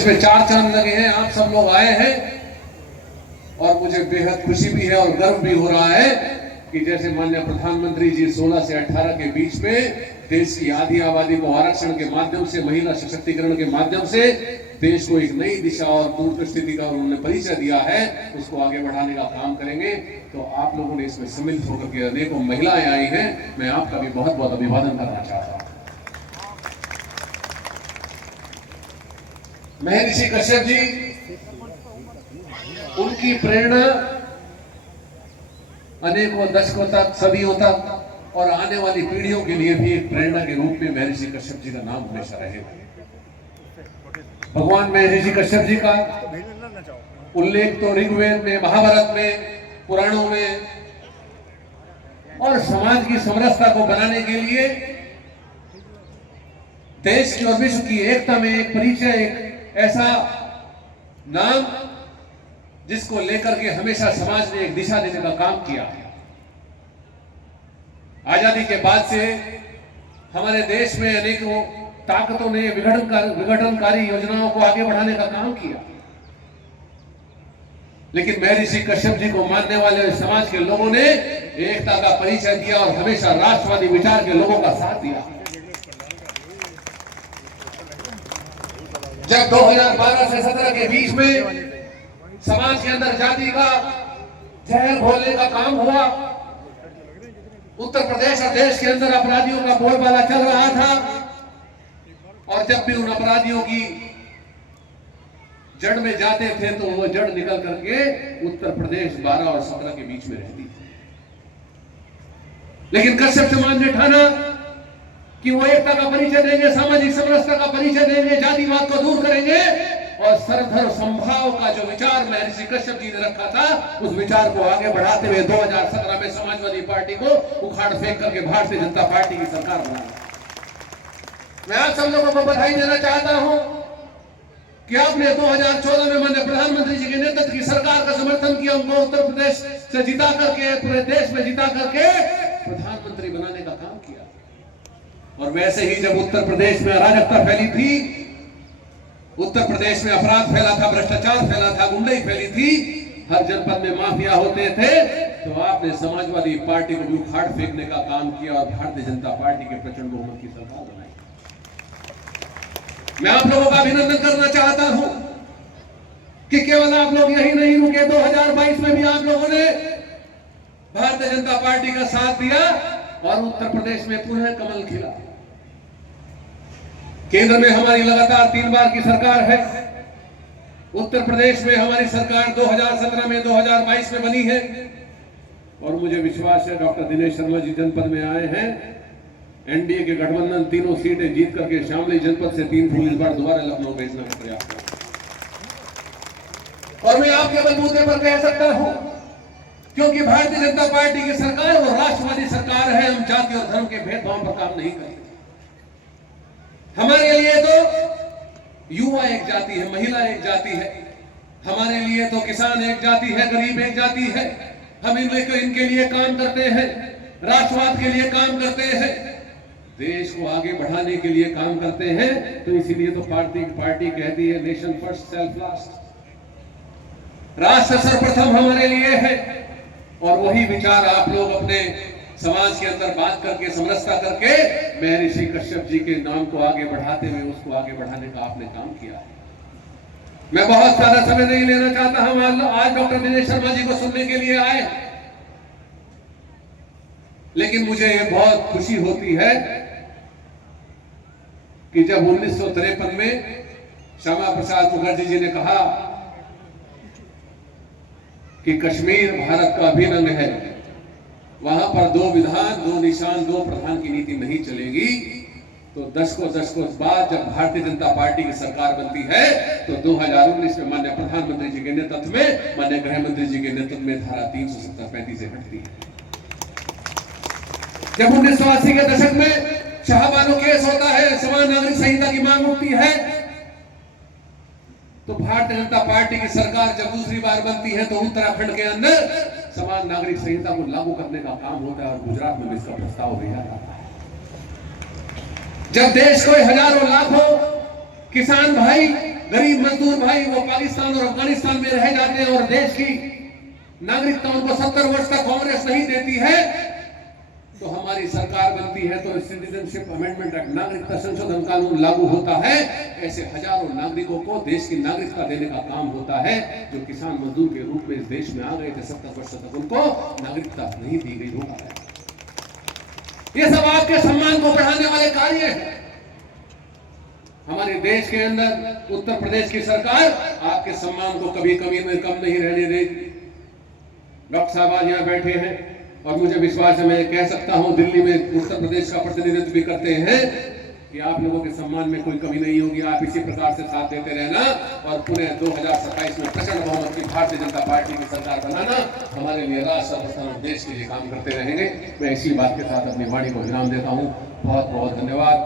इसमें 4 चांद लगे हैं, आप सब लोग आए हैं और मुझे बेहद खुशी भी है और गर्व भी हो रहा है कि जैसे माननीय प्रधानमंत्री जी 16 से 18 के बीच में देश की आधी आबादी को आरक्षण के माध्यम से, महिला सशक्तिकरण के माध्यम से देश को एक नई दिशा और दूरदृष्टि का उन्होंने परिचय दिया है, उसको आगे बढ़ाने का काम करेंगे। तो आप लोगों ने इसमें सम्मिलित होकर के अनेकों महिलाएं आई हैं, मैं आपका भी बहुत बहुत अभिवादन करना चाहता हूं। महर्षि कश्यप जी, उनकी प्रेरणा अनेकों दशकों तक, सदियों तक और आने वाली पीढ़ियों के लिए भी एक प्रेरणा के रूप में महर्षि कश्यप जी का नाम हमेशा रहेगा। भगवान महर्षि कश्यप जी का उल्लेख तो ऋग्वेद में, महाभारत में, पुराणों में और समाज की समरसता को बनाने के लिए, देश की और विश्व की एकता में एक परिचय, एक ऐसा नाम जिसको लेकर के हमेशा समाज ने एक दिशा देने का काम किया है। आजादी के बाद से हमारे देश में अनेकों ताकतों ने विघटनकारी योजनाओं को आगे बढ़ाने का काम किया, लेकिन महर्षि कश्यप जी को मानने वाले समाज के लोगों ने एकता का परिचय दिया और हमेशा राष्ट्रवादी विचार के लोगों का साथ दिया। जब 2012 से 17 के बीच में समाज के अंदर जाति का जहर घोलने का काम हुआ, उत्तर प्रदेश और देश के अंदर अपराधियों का बोलबाला चल रहा था और जब भी उन अपराधियों की जड़ में जाते थे तो वो जड़ निकल करके उत्तर प्रदेश 12 और 17 के बीच में रहती थी। लेकिन कश्यप समाज ने ठाना कि वो एकता का परिचय देंगे, सामाजिक समरसता का परिचय देंगे, जातिवाद को दूर करेंगे और सर्वधर्म समभाव का जो विचार महर्षि कश्यप जी ने रखा था, उस विचार को आगे बढ़ाते हुए 2017 में समाजवादी पार्टी को उखाड़ फेंक करके भारतीय जनता पार्टी की सरकार बनाई। मैं आप सब लोगों को बधाई देना चाहता हूं कि आपने 2014 में माननीय प्रधानमंत्री जी के नेतृत्व की सरकार का समर्थन किया, उनको उत्तर प्रदेश से जिता करके, पूरे देश में जिता करके प्रधानमंत्री बनाने का काम किया। और वैसे ही जब उत्तर प्रदेश में अराजकता फैली थी, उत्तर प्रदेश में अपराध फैला था, भ्रष्टाचार फैला था, गुंडाई फैली थी, हर जनपद में माफिया होते थे, तो आपने समाजवादी पार्टी को भी उखाड़ फेंकने का काम किया और भारतीय जनता पार्टी के प्रचंड बहुमत की सरकार बनाई। मैं आप लोगों का अभिनंदन करना चाहता हूं कि केवल आप लोग यही नहीं रुके, 2022 में भी आप लोगों ने भारतीय जनता पार्टी का साथ दिया और उत्तर प्रदेश में पुनः कमल खिला। केंद्र में हमारी लगातार 3 बार की सरकार है, उत्तर प्रदेश में हमारी सरकार 2017 में, 2022 में बनी है और मुझे विश्वास है डॉक्टर दिनेश शर्मा जी जनपद में आए हैं, एनडीए के गठबंधन तीनों सीटें जीत करके शामली जनपद से 3 फूल इस बार दोबारा लखनऊ भेजना का प्रयास करें। और मैं आपके बलबूते पर कह सकता हूं, क्योंकि भारतीय जनता पार्टी की सरकार वो राष्ट्रवादी सरकार है, हम जाति और धर्म के भेदभाव पर काम नहीं करते। हमारे लिए तो युवा एक जाति है, महिला एक जाति है, हमारे लिए तो किसान एक जाति है, गरीब एक जाति है। हम इनके लिए काम करते हैं, राष्ट्रवाद के लिए काम करते हैं, देश को आगे बढ़ाने के लिए काम करते हैं। तो इसीलिए तो पार्टी कहती है नेशन फर्स्ट सेल्फ लास्ट, राष्ट्र सर्वप्रथम हमारे लिए है। और वही विचार आप लोग अपने समाज के अंदर बात करके, समरसता करके महर्षि कश्यप जी के नाम को आगे बढ़ाते हुए उसको आगे बढ़ाने का आपने काम किया है। मैं बहुत ज्यादा समय नहीं लेना चाहता हूं, आज डॉक्टर दिनेश शर्मा जी को सुनने के लिए आए, लेकिन मुझे ये बहुत खुशी होती है कि जब 1953 में श्यामा प्रसाद मुखर्जी जी ने कहा कि कश्मीर भारत का अभिन्न अंग है, वहां पर 2 विधान, 2 निशान, 2 प्रधान की नीति नहीं चलेगी, तो दशकों बाद जब भारतीय जनता पार्टी की सरकार बनती है तो 2019 में माननीय प्रधानमंत्री जी के नेतृत्व में, माननीय गृह मंत्री जी के नेतृत्व में धारा 370-35 से हटती है। जब 1980 के दशक में शाहबानो केस होता है, समान नागरिक संहिता की मांग उठती है, तो भारतीय जनता पार्टी की सरकार जब दूसरी बार बनती है तो उत्तराखंड के अंदर समान नागरिक संहिता को लागू करने का काम होता है और गुजरात में इसका प्रस्ताव भेजा जाता है। जब देश को हजारों लाखों किसान भाई गरीब मजदूर भाई वो पाकिस्तान और अफगानिस्तान में रह जाते हैं और देश की नागरिकता उनको 70 वर्ष तक कांग्रेस नहीं देती है, तो हमारी सरकार बनती है तो सिटीजनशिप अमेंडमेंट एक्ट, नागरिकता संशोधन कानून लागू होता है। ऐसे हजारों नागरिकों को देश की नागरिकता देने का काम होता है, जो किसान मजदूर के रूप में इस देश में आ गए थे 70 वर्ष तक, उनको नागरिकता नहीं दी गई होगा। ये सब आपके सम्मान को बढ़ाने वाले कार्य हैं। हमारे देश के अंदर उत्तर प्रदेश की सरकार आपके सम्मान को कभी कमी में कम नहीं रहने देगी। डॉक्टर साहब आज यहाँ बैठे हैं और मुझे विश्वास है, मैं कह सकता हूं दिल्ली में उत्तर प्रदेश का प्रतिनिधित्व भी करते हैं कि आप लोगों के सम्मान में कोई कमी नहीं होगी। आप इसी प्रकार से साथ देते रहना और पुनः 2027 में प्रचंड बहुमत की भारतीय जनता पार्टी की सरकार बनाना हमारे लिए राष्ट्र और देश के लिए काम करते रहेंगे। मैं इसी बात के साथ अपनी वाणी को विराम देता हूँ। बहुत बहुत धन्यवाद।